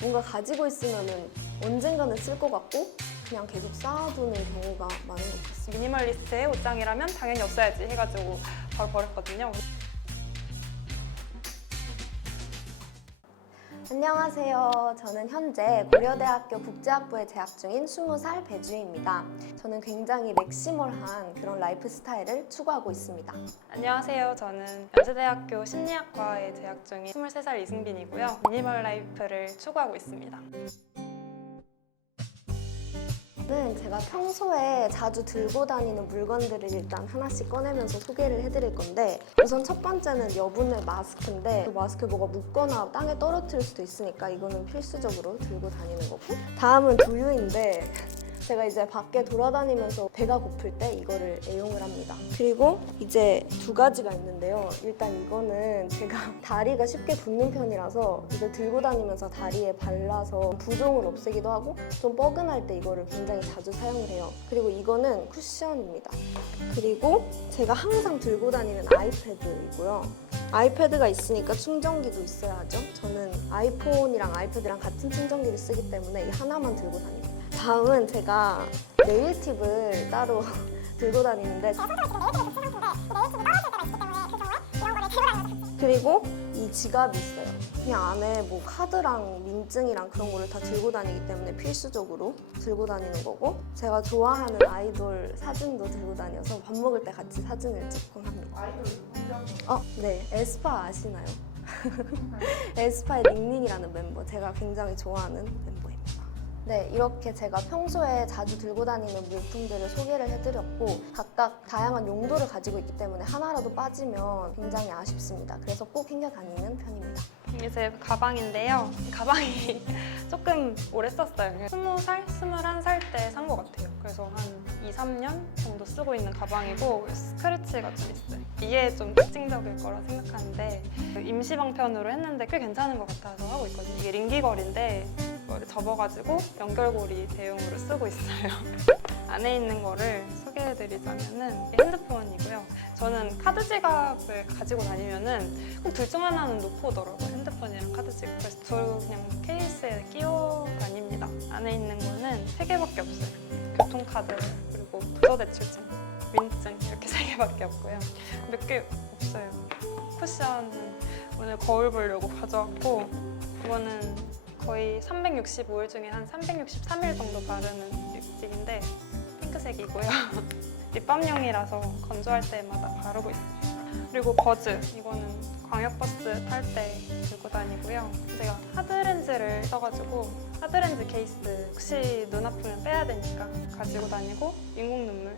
뭔가 가지고 있으면은 언젠가는 쓸 것 같고 그냥 계속 쌓아두는 경우가 많은 것 같습니다. 미니멀리스트의 옷장이라면 당연히 없어야지 해가지고 바로 버렸거든요. 안녕하세요. 저는 현재 고려대학교 국제학부에 재학 중인 20살 배주희입니다. 저는 굉장히 맥시멀한 그런 라이프 스타일을 추구하고 있습니다. 안녕하세요. 저는 연세대학교 심리학과에 재학 중인 23살 이승빈이고요. 미니멀 라이프를 추구하고 있습니다. 제가 평소에 자주 들고 다니는 물건들을 일단 하나씩 꺼내면서 소개를 해드릴 건데, 우선 첫 번째는 여분의 마스크인데, 그 마스크 뭐가 묻거나 땅에 떨어뜨릴 수도 있으니까 이거는 필수적으로 들고 다니는 거고, 다음은 두유인데 제가 이제 밖에 돌아다니면서 배가 고플 때 이거를 애용을 합니다. 그리고 이제 두 가지가 있는데요. 일단 이거는 제가 다리가 쉽게 붓는 편이라서 이걸 들고 다니면서 다리에 발라서 부종을 없애기도 하고 좀 뻐근할 때 이거를 굉장히 자주 사용을 해요. 그리고 이거는 쿠션입니다. 그리고 제가 항상 들고 다니는 아이패드이고요. 아이패드가 있으니까 충전기도 있어야 하죠. 저는 아이폰이랑 아이패드랑 같은 충전기를 쓰기 때문에 이 하나만 들고 다닙니다. 다음은 제가 네일팁을 따로 들고 다니는데, 그리고 이 지갑이 있어요. 그냥 안에 뭐 카드랑 민증이랑 그런 거를 다 들고 다니기 때문에 필수적으로 들고 다니는 거고, 제가 좋아하는 아이돌 사진도 들고 다녀서 밥 먹을 때 같이 사진을 찍곤 합니다. 네. 에스파 아시나요? 에스파의 닝닝이라는 멤버, 제가 굉장히 좋아하는 멤버입니다. 네, 이렇게 제가 평소에 자주 들고 다니는 물품들을 소개를 해드렸고, 각각 다양한 용도를 가지고 있기 때문에 하나라도 빠지면 굉장히 아쉽습니다. 그래서 꼭 챙겨 다니는 편입니다. 이게 제 가방인데요. 이 가방이 조금 오래 썼어요. 20살, 21살 때 산 것 같아요. 그래서 한 2, 3년 정도 쓰고 있는 가방이고 스크래치가 좀 있어요. 이게 좀 특징적일 거라 생각하는데 임시 방편으로 했는데 꽤 괜찮은 것 같아서 하고 있거든요. 이게 링기걸인데 이거를 접어가지고 연결고리 대용으로 쓰고 있어요. 안에 있는 거를 소개해드리자면은 핸드폰이고요. 저는 카드 지갑을 가지고 다니면은 꼭 둘 중 하나는 놓고 오더라고요. 핸드폰이랑 카드 지갑. 그래서 저 그냥 케이스에 끼워 다닙니다. 안에 있는 거는 3개밖에 없어요. 교통카드, 그리고 부서대출증, 민증 이렇게 3개밖에 없고요. 몇 개 없어요. 쿠션은 오늘 거울 보려고 가져왔고, 이거는 거의 365일 중에 한 363일 정도 바르는 립스틱인데 핑크색이고요. 립밤용이라서 건조할 때마다 바르고 있어요. 그리고 버즈, 이거는 광역버스 탈 때 들고 다니고요. 제가 하드렌즈를 써가지고 하드렌즈 케이스 혹시 눈 아프면 빼야 되니까 가지고 다니고, 인공 눈물.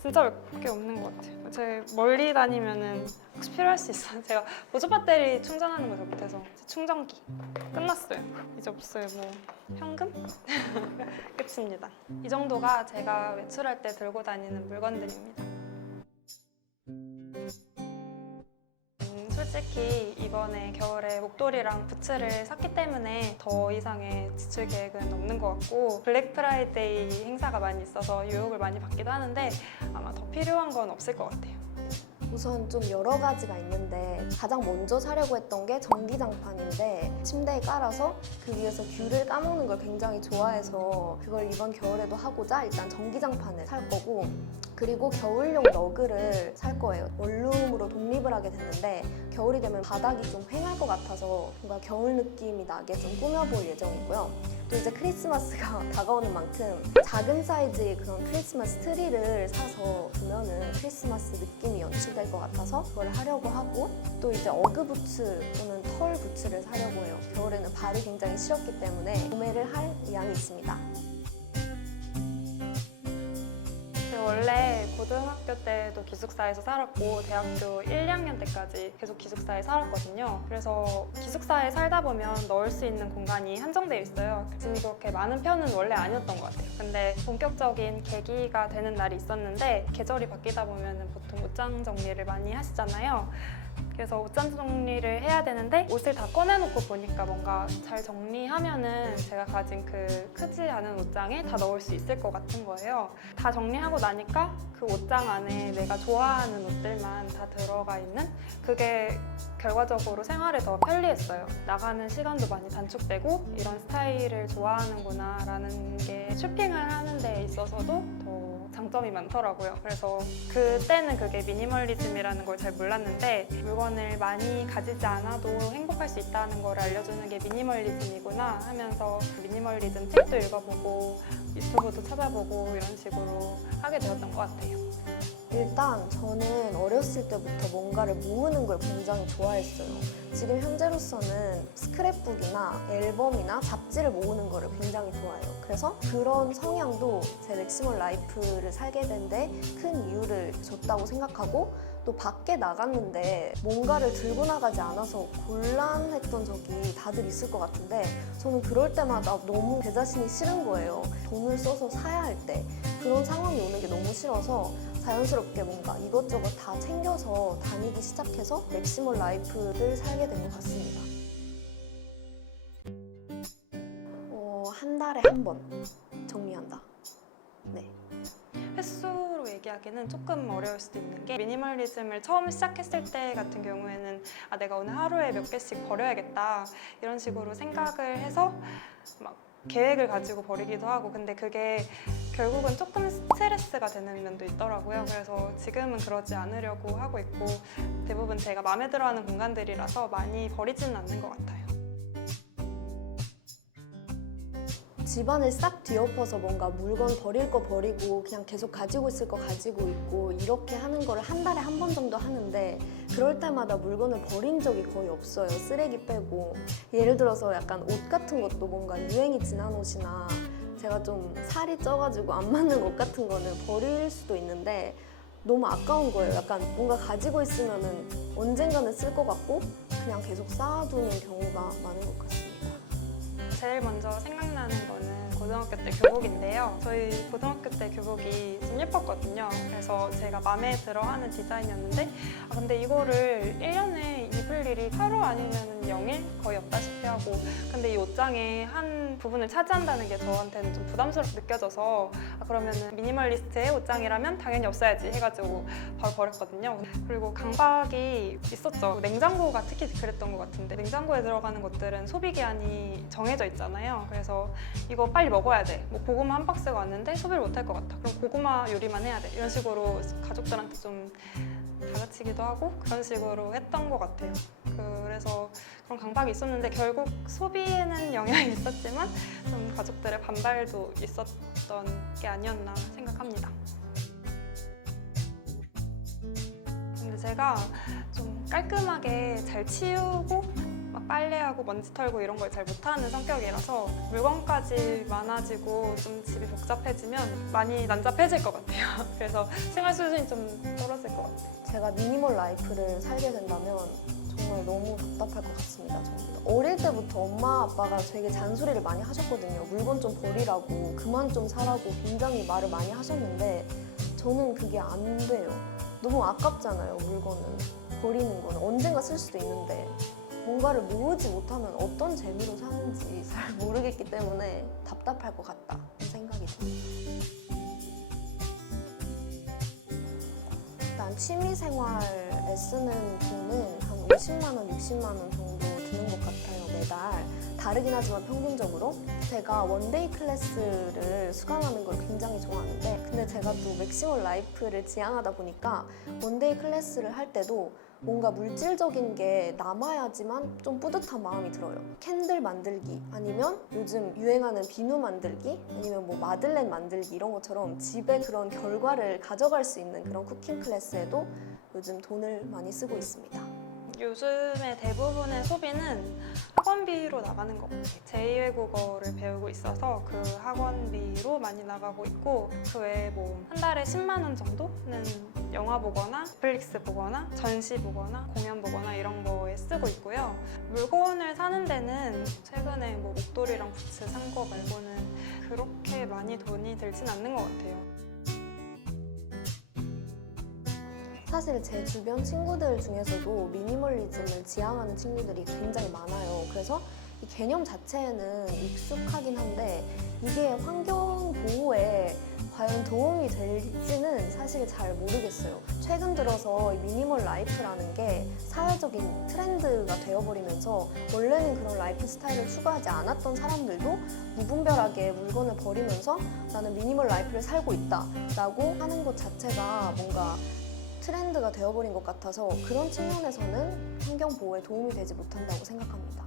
진짜 몇 개 없는 것 같아요. 제 멀리 다니면은 혹시 필요할 수 있어요. 제가 보조 배터리 충전하는 거 잘 못해서 충전기 끝났어요. 이제 없어요. 뭐 현금? 끝입니다. 이 정도가 제가 외출할 때 들고 다니는 물건들입니다. 솔직히 이번에 겨울에 목도리랑 부츠를 샀기 때문에 더 이상의 지출 계획은 없는 것 같고, 블랙 프라이데이 행사가 많이 있어서 유혹을 많이 받기도 하는데 아마 더 필요한 건 없을 것 같아요. 우선 좀 여러 가지가 있는데, 가장 먼저 사려고 했던 게 전기장판인데, 침대에 깔아서 그 위에서 귤을 까먹는 걸 굉장히 좋아해서 그걸 이번 겨울에도 하고자 일단 전기장판을 살 거고, 그리고 겨울용 러그를 살 거예요. 원룸으로 독립을 하게 됐는데 겨울이 되면 바닥이 좀 휑할 것 같아서 뭔가 겨울 느낌이 나게 좀 꾸며볼 예정이고요. 또 이제 크리스마스가 다가오는 만큼 작은 사이즈의 그런 크리스마스 트리를 사서 두면은 크리스마스 느낌이 연출될 것 같아서 그걸 하려고 하고, 또 이제 어그 부츠 또는 털 부츠를 사려고 해요. 겨울에는 발이 굉장히 시렵기 때문에 구매를 할 의향이 있습니다. 원래 고등학교 때도 기숙사에서 살았고 대학교 1, 2학년 때까지 계속 기숙사에 살았거든요. 그래서 기숙사에 살다 보면 넣을 수 있는 공간이 한정되어 있어요. 짐이 그렇게 많은 편은 원래 아니었던 것 같아요. 근데 본격적인 계기가 되는 날이 있었는데, 계절이 바뀌다 보면 보통 옷장 정리를 많이 하시잖아요. 그래서 옷장 정리를 해야 되는데 옷을 다 꺼내놓고 보니까 뭔가 잘 정리하면은 제가 가진 그 크지 않은 옷장에 다 넣을 수 있을 것 같은 거예요. 다 정리하고 나니까 그 옷장 안에 내가 좋아하는 옷들만 다 들어가 있는, 그게 결과적으로 생활에 더 편리했어요. 나가는 시간도 많이 단축되고 이런 스타일을 좋아하는구나 라는 게 쇼핑을 하는 데 있어서도 더 장점이 많더라고요. 그래서 그때는 그게 미니멀리즘이라는 걸 잘 몰랐는데 물건을 많이 가지지 않아도 행복할 수 있다는 걸 알려주는 게 미니멀리즘이구나 하면서 미니멀리즘 책도 읽어보고 유튜브도 찾아보고 이런 식으로 하게 되었던 것 같아요. 일단 저는 어렸을 때부터 뭔가를 모으는 걸 굉장히 좋아했어요. 지금 현재로서는 스크랩북이나 앨범이나 잡지를 모으는 거를 굉장히 좋아해요. 그래서 그런 성향도 제 맥시멀 라이프를 살게 된 데 큰 이유를 줬다고 생각하고, 또 밖에 나갔는데 뭔가를 들고 나가지 않아서 곤란했던 적이 다들 있을 것 같은데, 저는 그럴 때마다 너무 제 자신이 싫은 거예요. 돈을 써서 사야 할 때 그런 상황이 오는 게 너무 싫어서 자연스럽게 뭔가 이것저것 다 챙겨서 다니기 시작해서 맥시멀 라이프를 살게 된 것 같습니다. 한 달에 한 번 정리한다. 네. 횟수로 얘기하기는 조금 어려울 수도 있는 게, 미니멀리즘을 처음 시작했을 때 같은 경우에는 내가 오늘 하루에 몇 개씩 버려야겠다 이런 식으로 생각을 해서 막 계획을 가지고 버리기도 하고, 근데 그게 결국은 조금 스트레스가 되는 면도 있더라고요. 그래서 지금은 그러지 않으려고 하고 있고, 대부분 제가 마음에 들어하는 공간들이라서 많이 버리지는 않는 것 같아요. 집안을 싹 뒤엎어서 뭔가 물건 버릴 거 버리고 그냥 계속 가지고 있을 거 가지고 있고 이렇게 하는 거를 한 달에 한 번 정도 하는데, 그럴 때마다 물건을 버린 적이 거의 없어요. 쓰레기 빼고. 예를 들어서 약간 옷 같은 것도 뭔가 유행이 지난 옷이나 제가 좀 살이 쪄가지고 안 맞는 옷 같은 거는 버릴 수도 있는데 너무 아까운 거예요. 약간 뭔가 가지고 있으면은 언젠가는 쓸 것 같고 그냥 계속 쌓아두는 경우가 많은 것 같습니다. 제일 먼저 생각나는 거는 고등학교 때 교복인데요. 저희 고등학교 때 교복이 좀 예뻤거든요. 그래서 제가 마음에 들어 하는 디자인이었는데, 근데 이거를 1년에 입을 일이 하루 아니면 0일 거의 없다시피 하고, 근데 이 옷장의 한 부분을 차지한다는 게 저한테는 좀 부담스럽게 느껴져서, 그러면은 미니멀리스트의 옷장이라면 당연히 없어야지 해가지고 바로 버렸거든요. 그리고 강박이 있었죠. 냉장고가 특히 그랬던 것 같은데, 냉장고에 들어가는 것들은 소비기한이 정해져 있잖아요. 그래서 이거 빨리 먹어야 돼. 뭐 고구마 한 박스가 왔는데 소비를 못할 것 같아. 그럼 고구마 요리만 해야 돼. 이런 식으로 가족들한테 좀 다그치기도 하고 그런 식으로 했던 것 같아요. 그래서 그런 강박이 있었는데 결국 소비에는 영향이 있었지만 좀 가족들의 반발도 있었던 게 아니었나 생각합니다. 근데 제가 좀 깔끔하게 잘 치우고 막 빨래하고 먼지 털고 이런 걸 잘 못하는 성격이라서 물건까지 많아지고 좀 집이 복잡해지면 많이 난잡해질 것 같아요. 그래서 생활 수준이 좀 떨어질 것 같아요. 제가 미니멀 라이프를 살게 된다면 정말 너무 답답할 것 같습니다. 저는. 어릴 때부터 엄마 아빠가 되게 잔소리를 많이 하셨거든요. 물건 좀 버리라고, 그만 좀 사라고 굉장히 말을 많이 하셨는데 저는 그게 안 돼요. 너무 아깝잖아요. 물건은 버리는 거는 언젠가 쓸 수도 있는데, 뭔가를 모으지 못하면 어떤 재미로 사는지 잘 모르겠기 때문에 답답할 것 같다 이 생각이 듭니다. 일단 취미생활에 쓰는 돈은 한 50만 원, 60만 원 정도 드는 것 같아요, 매달. 다르긴 하지만 평균적으로. 제가 원데이 클래스를 수강하는 걸 굉장히 좋아하는데, 근데 제가 또 맥시멀 라이프를 지향하다 보니까 원데이 클래스를 할 때도 뭔가 물질적인 게 남아야지만 좀 뿌듯한 마음이 들어요. 캔들 만들기, 아니면 요즘 유행하는 비누 만들기, 아니면 뭐 마들렌 만들기 이런 것처럼 집에 그런 결과를 가져갈 수 있는 그런 쿠킹 클래스에도 요즘 돈을 많이 쓰고 있습니다. 요즘에 대부분의 소비는 학원비로 나가는 것 같아요. 제2외국어를 배우고 있어서 그 학원비로 많이 나가고 있고, 그 외에 뭐 한 달에 10만 원 정도는 영화 보거나 넷플릭스 보거나 전시 보거나 공연 보거나 이런 거에 쓰고 있고요. 물건을 사는 데는 최근에 뭐 목도리랑 부츠 산 거 말고는 그렇게 많이 돈이 들진 않는 것 같아요. 사실 제 주변 친구들 중에서도 미니멀리즘을 지향하는 친구들이 굉장히 많아요. 그래서 이 개념 자체에는 익숙하긴 한데 이게 환경 보호에 과연 도움이 될지는 사실 잘 모르겠어요. 최근 들어서 이 미니멀 라이프라는 게 사회적인 트렌드가 되어버리면서 원래는 그런 라이프 스타일을 추구하지 않았던 사람들도 무분별하게 물건을 버리면서 나는 미니멀 라이프를 살고 있다 라고 하는 것 자체가 뭔가 트렌드가 되어버린 것 같아서 그런 측면에서는 환경 보호에 도움이 되지 못한다고 생각합니다.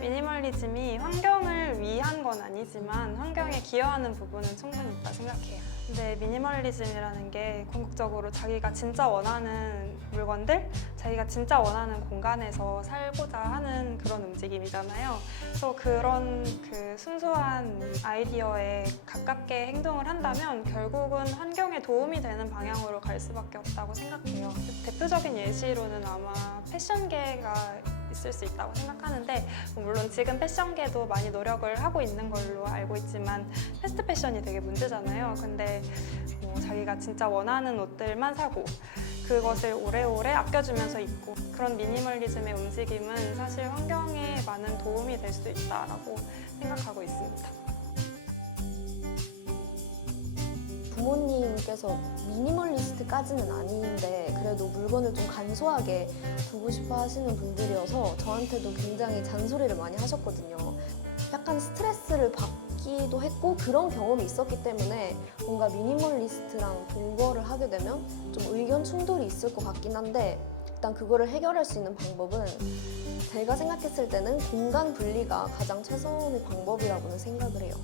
미니멀리즘이 환경을 위한 건 아니지만 환경에 기여하는 부분은 충분히 있다 생각해요. 근데 미니멀리즘이라는 게 궁극적으로 자기가 진짜 원하는 물건들, 자기가 진짜 원하는 공간에서 살고자 하는 그런 움직임이잖아요. 그래서 그런 그 순수한 아이디어에 가깝게 행동을 한다면 결국은 환경에 도움이 되는 방향으로 갈 수밖에 없다고 생각해요. 대표적인 예시로는 아마 패션계가 있을 수 있다고 생각하는데 물론 지금 패션계도 많이 노력을 하고 있는 걸로 알고 있지만 패스트 패션이 되게 문제잖아요. 근데 자기가 진짜 원하는 옷들만 사고 그것을 오래오래 아껴주면서 입고 그런 미니멀리즘의 움직임은 사실 환경에 많은 도움이 될 수 있다라고 생각하고 있습니다. 부모님께서 미니멀리스트까지는 아닌데 그래도 물건을 좀 간소하게 두고 싶어 하시는 분들이어서 저한테도 굉장히 잔소리를 많이 하셨거든요. 약간 스트레스를 받기도 했고 그런 경험이 있었기 때문에 뭔가 미니멀리스트랑 동거를 하게 되면 좀 의견 충돌이 있을 것 같긴 한데 일단 그거를 해결할 수 있는 방법은 제가 생각했을 때는 공간 분리가 가장 최선의 방법이라고는 생각을 해요.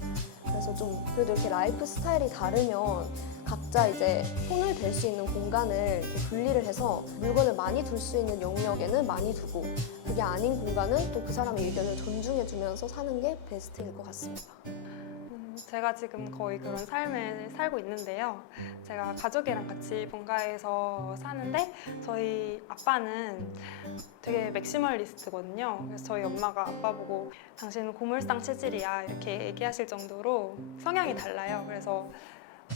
그래서 좀 그래도 이렇게 라이프 스타일이 다르면 각자 이제 손을 댈 수 있는 공간을 이렇게 분리를 해서 물건을 많이 둘 수 있는 영역에는 많이 두고 그게 아닌 공간은 또 그 사람의 의견을 존중해주면서 사는 게 베스트일 것 같습니다. 제가 지금 거의 그런 삶을 살고 있는데요. 제가 가족이랑 같이 본가에서 사는데 저희 아빠는 되게 맥시멀리스트거든요. 그래서 저희 엄마가 아빠 보고 당신은 고물상 체질이야 이렇게 얘기하실 정도로 성향이 달라요. 그래서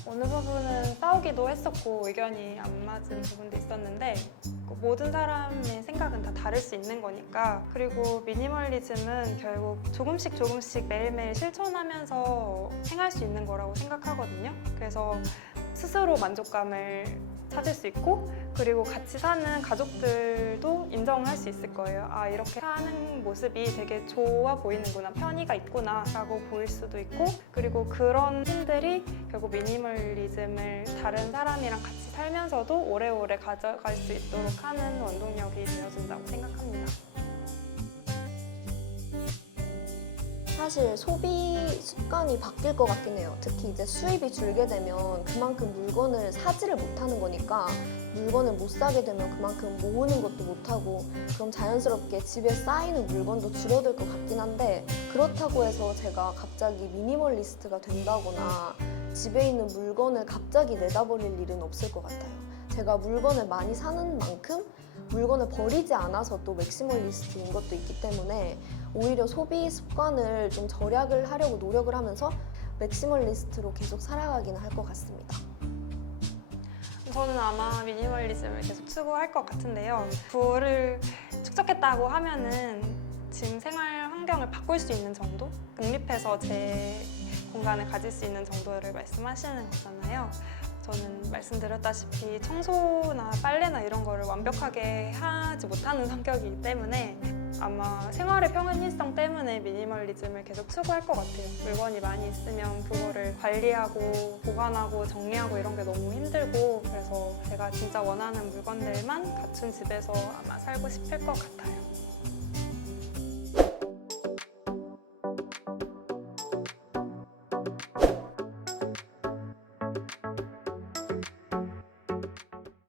어느 부분은 싸우기도 했었고 의견이 안 맞은 부분도 있었는데 모든 사람의 생각은 다 다를 수 있는 거니까 그리고 미니멀리즘은 결국 조금씩 매일매일 실천하면서 행할 수 있는 거라고 생각하거든요. 그래서 스스로 만족감을 찾을 수 있고 그리고 같이 사는 가족들도 인정할 수 있을 거예요. 아, 이렇게 사는 모습이 되게 좋아 보이는구나, 편의가 있구나 라고 보일 수도 있고 그리고 그런 힘들이 결국 미니멀리즘을 다른 사람이랑 같이 살면서도 오래오래 가져갈 수 있도록 하는 원동력이 되어준다고 생각합니다. 사실 소비 습관이 바뀔 것 같긴 해요. 특히 이제 수입이 줄게 되면 그만큼 물건을 사지를 못하는 거니까 물건을 못 사게 되면 그만큼 모으는 것도 못하고 그럼 자연스럽게 집에 쌓이는 물건도 줄어들 것 같긴 한데 그렇다고 해서 제가 갑자기 미니멀리스트가 된다거나 집에 있는 물건을 갑자기 내다버릴 일은 없을 것 같아요. 제가 물건을 많이 사는 만큼 물건을 버리지 않아서 또 맥시멀리스트인 것도 있기 때문에 오히려 소비 습관을 좀 절약을 하려고 노력을 하면서 맥시멀리스트로 계속 살아가기는 할 것 같습니다. 저는 아마 미니멀리즘을 계속 추구할 것 같은데요. 부를 축적했다고 하면은 지금 생활 환경을 바꿀 수 있는 정도? 독립해서 제 공간을 가질 수 있는 정도를 말씀하시는 거잖아요. 저는 말씀드렸다시피 청소나 빨래나 이런 거를 완벽하게 하지 못하는 성격이기 때문에 아마 생활의 평안일성 때문에 미니멀리즘을 계속 추구할 것 같아요. 물건이 많이 있으면 그거를 관리하고 보관하고 정리하고 이런 게 너무 힘들고 그래서 제가 진짜 원하는 물건들만 갖춘 집에서 아마 살고 싶을 것 같아요.